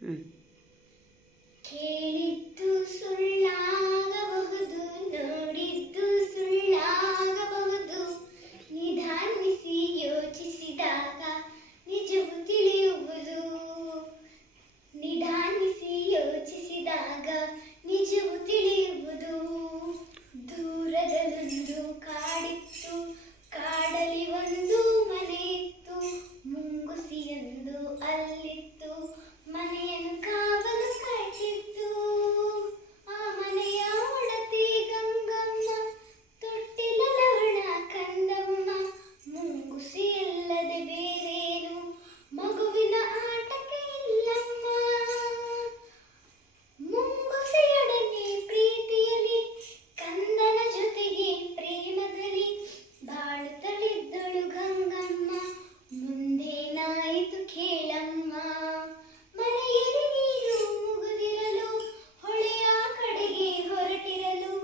ಹ್ಞೂ. ಕೇಳಿದ್ದು ಸುಳ್ಳಾಗಬಹುದು, ನೋಡಿದ್ದು ಸುಳ್ಳಾಗಬಹುದು, ನಿಧಾನಿಸಿ ಯೋಚಿಸಿದಾಗ ನಿಜವು ತಿಳಿಯುವುದು. ನಿಧಾನಿಸಿ ಯೋಚಿಸಿದಾಗ ನಿಜವು ತಿಳಿಯುವುದು. ದೂರದಲ್ಲೊಂದು ಕಾಡಿತ್ತು, ಕಾಡಲಿ ಒಂದು ಮನೆ ಇತ್ತು, ಮುಂಗುಸಿಯೊಂದು ಅಲ್ಲಿತ್ತು, ಮನೆಯನ್ನು ಕಾವಲು ಕಾಯ್ತಿತ್ತು. ಆ ಮನೆಯ ಒಡತಿ ಗಂಗಮ್ಮ, ತೊಟ್ಟಿಲ ಲವಣ ಕಂದಮ್ಮ, ಮುಂಗುಸಿ ಇಲ್ಲದೆ ಬೇರೇನು ಮಗುವಿನ ಆಟಕ್ಕೆ ಇಲ್ಲಮ್ಮ. ಮುಂಗುಸಿಯೊಡನೆ ಪ್ರೀತಿಯಲಿ, ಕಂದನ ಜೊತೆಗೆ ಪ್ರೇಮದಲ್ಲಿ ಬಾಳುತ್ತಲಿದ್ದಳು ಗಂಗಮ್ಮ. ಮುಂದೇನಾಯಿತು ಕೇಳಮ್ಮ. ಮನೆಯಲ್ಲಿ ನೀರು ಮುಗಿದಿರಲು, ಹೊಳೆಯ ಕಡೆಗೆ ಹೊರಟಿರಲು,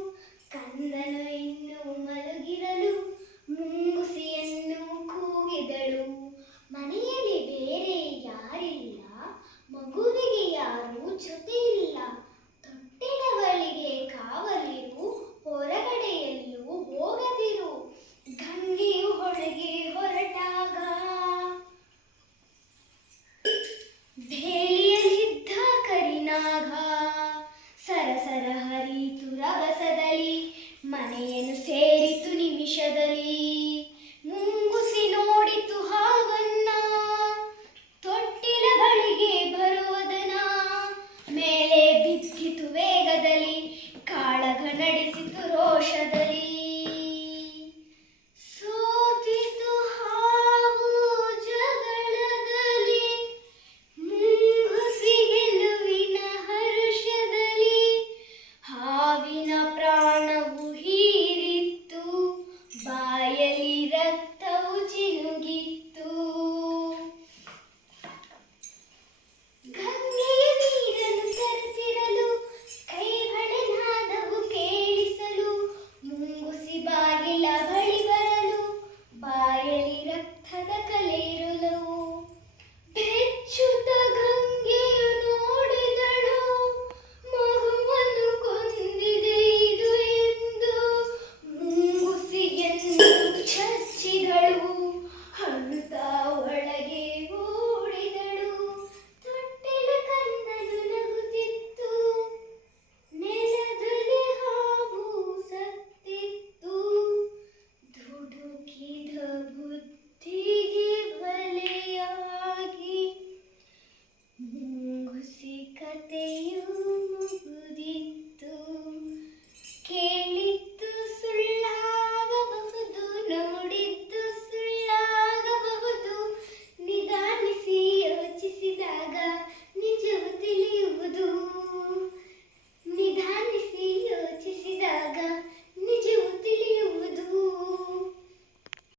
ಕಂದನು ಇನ್ನು ಮಲಗಿರಲು, ಮುಂಗುಸಿಯನ್ನು ಕೂಗಿದಳು. ಮನೆಯಲ್ಲಿ ಬೇರೆ ಯಾರಿಲ್ಲ, ಮಗುವಿಗೆ ಯಾರೂ ಜೊತೆ ಇಲ್ಲ, ತೊಟ್ಟಿಲ ಬಳಿಗೆ ಕಾವಲಿರು, ಹೊರಗಡೆ ಎಲ್ಲೂ ಹೋಗದಿರು. ಗಂಗೆಯು ಹೊಳೆಗೆ ಹೊರಟಾಗ ಬೇಲಿಯಲ್ಲಿದ್ದ ಕರಿನಾಗ ಸರಸರ ಹರಿತು ರಭಸದಲ್ಲಿ, ಮನೆಯನ್ನು ಸೇರಿತು ನಿಮಿಷದಲ್ಲಿ. ಮುಂಗುಸಿ ನೋಡಿತು ಹಾವನ್ನ, ತೊಟ್ಟಿಲ ಬಳಿಗೆ ಬರುವುದನ, ಮೇಲೆ ಬಿದ್ದಿತು ವೇಗದಲ್ಲಿ, ಕಾಳಗ ನಡೆಸಿತು ರೋಷದಲ್ಲಿ. ಸೋತಿತು ಹಾವು ಜಗಳದಲ್ಲಿ, ಮುಂಗುಸಿ ಗೆಲುವಿನ ಹರುಷದಲ್ಲಿ, ಹಾವಿನ ಪ್ರಾಣವು ಹೀರಿತ್ತು, ಬಾಯಲ್ಲಿ ರಕ್ತವು ಚಿನುಗಿತ್ತು. ಗಂಗೆಯ ನೀರನ್ನು ತರುತ್ತಿರಲು, ಕೈ ಬಳೆ ನಾದವು ಕೇಳಿಸಲು, ಮುಂಗುಸಿ ಬಾಗಿಲ ಬಳಿ ಬರಲು, ಬಾಯಲ್ಲಿ ರಕ್ತದ ಕಲೆ ಇರಲು. ಬೆಚ್ಚುತ ಗಂಗೆಯು ನೋಡಿದಳು, ಮಗುವನ್ನು ಕೊಂದಿದೆ ಇದು ಎಂದು. ಮುಂಗುಸಿಯನ್ನು ಚಚ್ಚಿದಳು, ಅಳುತ್ತಾ ಒಳಗೆ ಓಡಿದಳು. ತೊಟ್ಟಿಲ ಕಂದನು ನಗುತ್ತಿತ್ತು, ನೆಲದಲ್ಲಿ ಹಾವು ಸತ್ತಿತ್ತು. ದುಡುಕಿದ ಬುದ್ಧಿಗೆ ಬಲೆಯಾಗಿ ಮುಂಗುಸಿ ಕತೆ